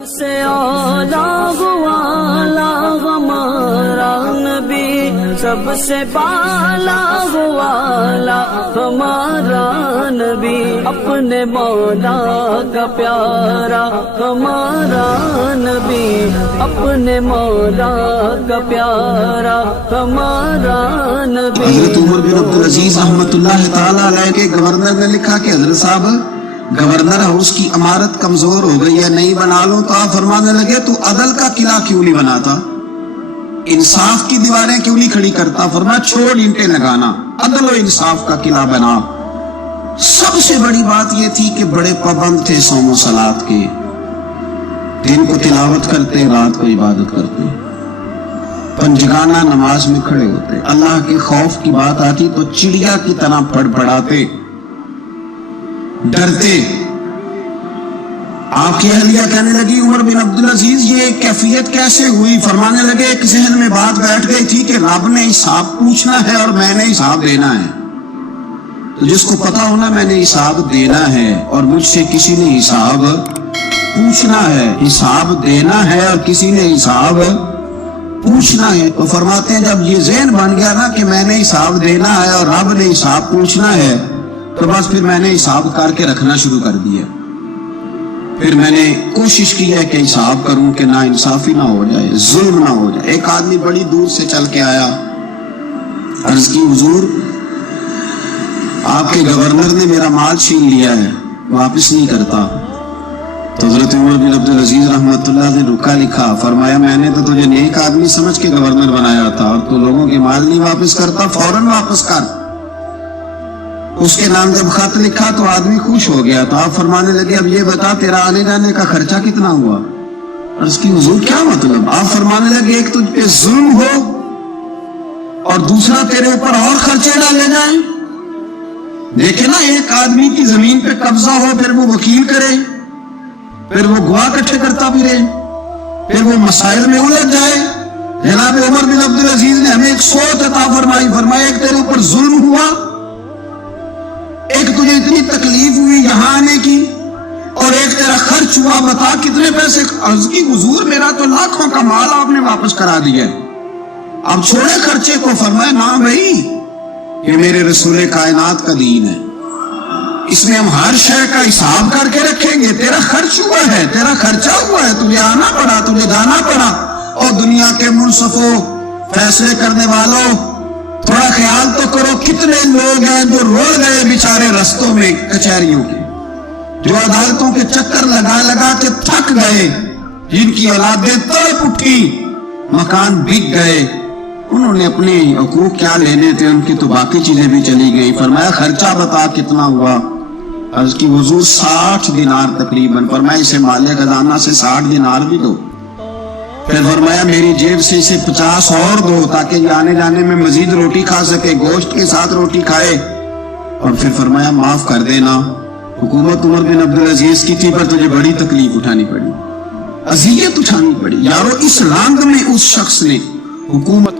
سے اولا والا ہمارا نبی، سب سے بالا والا ہمارا نبی، اپنے مولا کا پیارا ہمارا نبی، اپنے مولا کا پیارا ہمارا نبی۔ حضرت عمر بن عبدالعزیز رحمۃ اللہ تعالیٰ علیہ کے گورنر نے لکھا کہ حضرت صاحب گورنر ہاؤس کی عمارت کمزور ہو گئی ہے، نئی بنا لو۔ تو آپ فرمانے لگے تو عدل کا قلعہ کیوں نہیں بناتا، انصاف کی دیواریں کیوں نہیں کھڑی کرتا؟ فرمایا چھوڑ اینٹیں لگانا، عدل و انصاف کا قلعہ بنا۔ سب سے بڑی بات یہ تھی کہ بڑے پابند تھے صوم و صلات کے، دن کو تلاوت کرتے، رات کو عبادت کرتے، پنجگانہ نماز میں کھڑے ہوتے، اللہ کے خوف کی بات آتی تو چڑیا کی طرح پڑپڑاتے، ڈرتے۔ آپ کی اہلیہ کہنے لگی عمر بن عبدالعزیز یہ کیفیت کیسے ہوئی؟ فرمانے لگے ایک ذہن میں بات بیٹھ گئی تھی کہ رب نے حساب پوچھنا ہے اور میں نے حساب دینا ہے، تو جس کو پتا ہونا میں نے حساب دینا ہے اور مجھ سے کسی نے حساب پوچھنا ہے، حساب دینا ہے اور کسی نے حساب پوچھنا ہے۔ تو فرماتے ہیں جب یہ ذہن بن گیا نا کہ میں نے حساب دینا ہے اور رب نے حساب پوچھنا ہے، تو بس پھر میں نے حساب کر کے رکھنا شروع کر دیا۔ پھر میں نے کوشش کی ہے کہ حساب کروں کہ نا انصافی نہ ہو جائے، ظلم نہ ہو جائے۔ ایک آدمی بڑی دور سے چل کے آیا، عرض کی حضور آپ کے گورنر نے میرا مال چھین لیا ہے، واپس نہیں کرتا۔ تو حضرت عمر بن عبدالعزیز رحمۃ اللہ نے رکا لکھا، فرمایا میں نے تو تجھے نیک آدمی سمجھ کے گورنر بنایا تھا اور تو لوگوں کے مال نہیں واپس کرتا، فوراً واپس کر۔ اس کے نام جب خط لکھا تو آدمی خوش ہو گیا۔ تو آپ فرمانے لگے اب یہ بتا تیرا آنے جانے کا خرچہ کتنا ہوا؟ عرض کی حضور کیا مطلب؟ آپ فرمانے لگے ایک تجھ پہ ظلم ہو اور دوسرا تیرے اوپر اور خرچے ڈالے جائیں۔ دیکھے نا ایک آدمی کی زمین پہ قبضہ ہو، پھر وہ وکیل کرے، پھر وہ گواہ اکٹھے کرتا پھرے، پھر وہ مسائل میں الجھ جائے۔ جناب عمر بن عبدالعزیز نے ہمیں ایک سوچ عطا فرمائی، فرمایا ایک تیرے اوپر ظلم ہوا، ایک تجھے اتنی تکلیف ہوئی یہاں آنے کی، اور ایک تیرا خرچ ہوا، بتا کتنے پیسے؟ عرض کی حضور میرا تو لاکھوں کا مال آپ نے واپس کرا دیا، اب چھوڑے خرچے کو۔ فرمایا نہ بھائی، یہ میرے رسول کائنات کا دین ہے، اس میں ہم ہر شے کا حساب کر کے رکھیں گے۔ تیرا خرچ ہوا ہے، تیرا خرچہ ہوا ہے، تجھے آنا پڑا، تجھے جانا پڑا۔ اور دنیا کے منصفوں، فیصلے کرنے والوں، تھوڑا خیال تو کرو کتنے لوگ ہیں جو رول گئے بیچارے رستوں میں کچہریوں کے، جو عدالتوں کے چکر لگا لگا کے تھک گئے، جن کی اولادیں تڑپ اٹھی، مکان بک گئے، انہوں نے اپنے حقوق کیا لینے تھے، ان کی تو باقی چیزیں بھی چلی گئی۔ فرمایا خرچہ بتا کتنا ہوا؟ عرض کی حضور 60 دینار تقریباً۔ فرمایا اسے مال خزانہ سے 60 دینار بھی دو۔ پھر فرمایا میری جیب سے اسے 50 اور دو تاکہ یہ آنے جانے میں مزید روٹی کھا سکے، گوشت کے ساتھ روٹی کھائے۔ اور پھر فرمایا معاف کر دینا، حکومت عمر بن عبدالعزیز کی تھی پر تجھے بڑی تکلیف اٹھانی پڑی، اذیت اٹھانی پڑی۔ یارو اس رنگ میں اس شخص نے حکومت